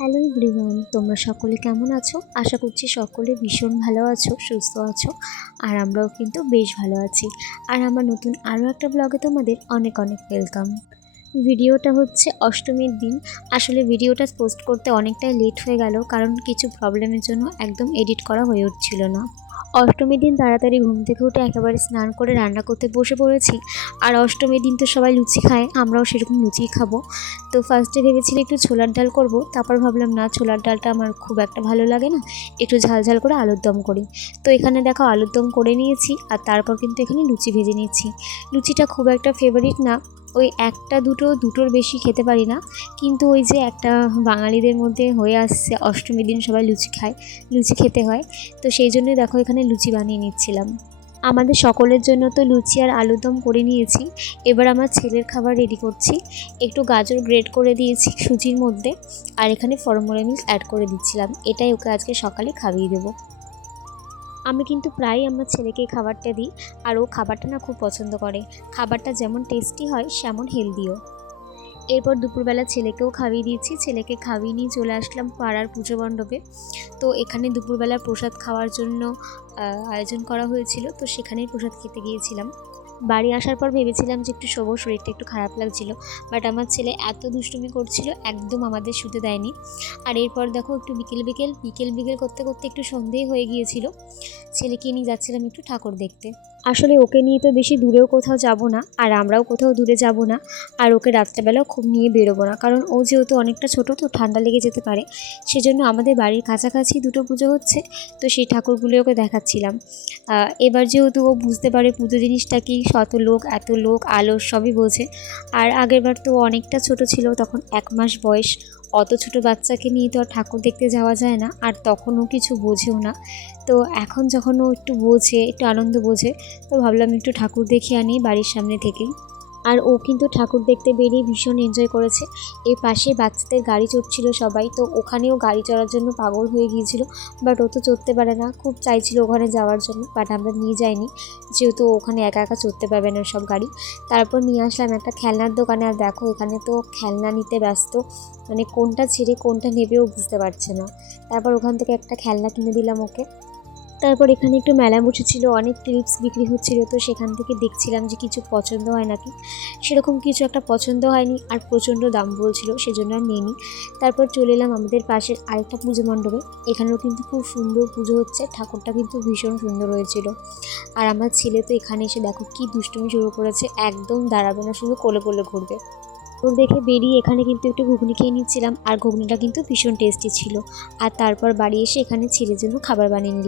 Hello everyone, তোমরা সকলে কেমন আছো? আশা করছি সকলে ভীষণ ভালো আছো, সুস্থ আছো। আর আমরাও কিন্তু বেশ ভালো আছি। আর আমার নতুন আরও একটা ব্লগে তোমাদের অনেক অনেক ওয়েলকাম। ভিডিওটা হচ্ছে অষ্টমীর দিন। আসলে ভিডিওটা পোস্ট করতে অনেকটাই লেট হয়ে গেল, কারণ কিছু প্রবলেমের জন্য একদম এডিট করা হয়ে উঠছিল না। অষ্টমীর দিন তাড়াতাড়ি ঘুম থেকে উঠে একেবারে স্নান করে রান্না করতে বসে পড়েছি। আর অষ্টমীর দিন তো সবাই লুচি খায়, আমরাও সেরকম লুচিই খাবো। তো ফার্স্টে ভেবেছিলাম একটু ছোলার ডাল করব, তারপর ভাবলাম না, ছোলার ডালটা আমার খুব একটা ভালো লাগে না, একটু ঝাল ঝাল করে আলুর দম করি। তো এখানে দেখো আলুর দম করে নিয়েছি, আর তারপর কিন্তু এখানে লুচি ভেজে নিচ্ছি। লুচিটা খুব একটা ফেভারিট না, ওই একটা দুটোর বেশি খেতে পারি না, কিন্তু ওই যে একটা বাঙালিদের মধ্যে হয়ে আসছে অষ্টমীর দিন সবাই লুচি খায়, লুচি খেতে হয়। তো সেই জন্যই দেখো এখানে লুচি বানিয়ে নিচ্ছিলাম। আমাদের সকলের জন্য তো লুচি আর আলুর দম করে নিয়েছি। এবার আমার ছেলের খাবার রেডি করছি। একটু গাজর গ্রেট করে দিয়েছি সুজির মধ্যে, আর এখানে ফরমুলা মিল্ক অ্যাড করে দিচ্ছিলাম। এটাই ওকে আজকে সকালে খাইয়ে দেবো। আমি কিন্তু প্রায় আমার ছেলেকে খাবারটা দিই, আর ও খাবারটা না খুব পছন্দ করে। খাবারটা যেমন টেস্টি হয় সেমন হেলদিও। এরপর দুপুরবেলা ছেলেকেও খাইয়ে দিয়েছি। ছেলেকে খাইয়ে নিয়ে চলে আসলাম পাড়ার পুজো মণ্ডপে। তো এখানে দুপুরবেলা প্রসাদ খাওয়ার জন্য আয়োজন করা হয়েছিল, তো সেখানেই প্রসাদ খেতে গিয়েছিলাম। বাড়ি আসার পর ভেবেছিলাম যে একটু শোবো, শরীরটা একটু খারাপ লাগছিল, বাট আমার ছেলে এত দুষ্টুমি করছিল, একদম আমাদের শুতে দেয়নি। আর এরপর দেখো একটু বিকেল করতে করতে একটু সন্ধেই হয়ে গিয়েছিল। ছেলেকে নিয়ে যাচ্ছিলাম একটু ঠাকুর দেখতে। আসলে ওকে নিয়ে তো বেশি দূরেও কোথাও যাব না, আর আমরাও কোথাও দূরে যাব না। আর ওকে রাত্রেবেলাও খুব নিয়ে বেরোবো না, কারণ ও যেহেতু অনেকটা ছোটো, তো ঠান্ডা লেগে যেতে পারে। সেজন্য আমাদের বাড়ির কাছাকাছি দুটো পুজো হচ্ছে, তো সেই ঠাকুরগুলো ওকে দেখাচ্ছিলাম। এবার যেহেতু ও বুঝতে পারে পুজো জিনিসটা কি, শত লোক এত লোক আলো সবই বোঝে। আর আগেরবার তো অনেকটা ছোট ছিল, তখন 1 মাস বয়স। অত ছোট বাচ্চাকে নিয়ে তো আর ঠাকুর দেখতে যাওয়া যায় না, আর তখনও কিছু বোঝেও না। তো এখন যখন ও একটু বোঝে, একটু আনন্দ বোঝে, তো ভাবলাম একটু ঠাকুর দেখে আনি বাড়ির সামনে থেকেই। আর ও কিন্তু ঠাকুর দেখতে বেরিয়ে ভীষণ এনজয় করেছে। এর পাশে বাচ্চাদের গাড়ি চড়ছিল সবাই, তো ওখানেও গাড়ি চড়ার জন্য পাগল হয়ে গিয়েছিল। বাট ও তো চড়তে পারে না, খুব চাইছিল ওখানে যাওয়ার জন্য, বাট আমরা নিয়ে যাইনি, যেহেতু ওখানে একা একা চড়তে পারবে না সব গাড়ি। তারপর নিয়ে আসলাম একটা খেলনার দোকানে, আর দেখো এখানে তো খেলনা নিতে ব্যস্ত, মানে কোনটা ছেড়ে কোনটা নেবেও বুঝতে পারছে না। তারপর ওখান থেকে একটা খেলনা কিনে দিলাম ওকে। তারপর এখানে একটু মেলা বসেছিল, অনেক ক্লিপস বিক্রি হচ্ছিল, তো সেখান থেকে দেখছিলাম যে কিছু পছন্দ হয় নাকি। সেরকম কিছু একটা পছন্দ হয়নি, আর প্রচণ্ড দাম বলছিল, সেজন্য আর নিইনি। তারপর চলে এলাম আমাদের পাশের আরেকটা পুজো মণ্ডপে। এখানেও কিন্তু খুব সুন্দর পুজো হচ্ছে, ঠাকুরটা কিন্তু ভীষণ সুন্দর হয়েছিল। আর আমার ছেলে তো এখানে এসে দেখো কি দুষ্টুমি শুরু করেছে, একদম দাঁড়াবে না, শুধু কোলে কোলে ঘুরবে। ওর দেখে বেরিয়ে এখানে কিন্তু একটু ঘুগনি খেয়ে নিচ্ছিলাম, আর ঘুগনিটা কিন্তু ভীষণ টেস্টি ছিল। আর তারপর বাড়ি এসে এখানে ছেলের জন্য খাবার বানিয়ে নিলাম।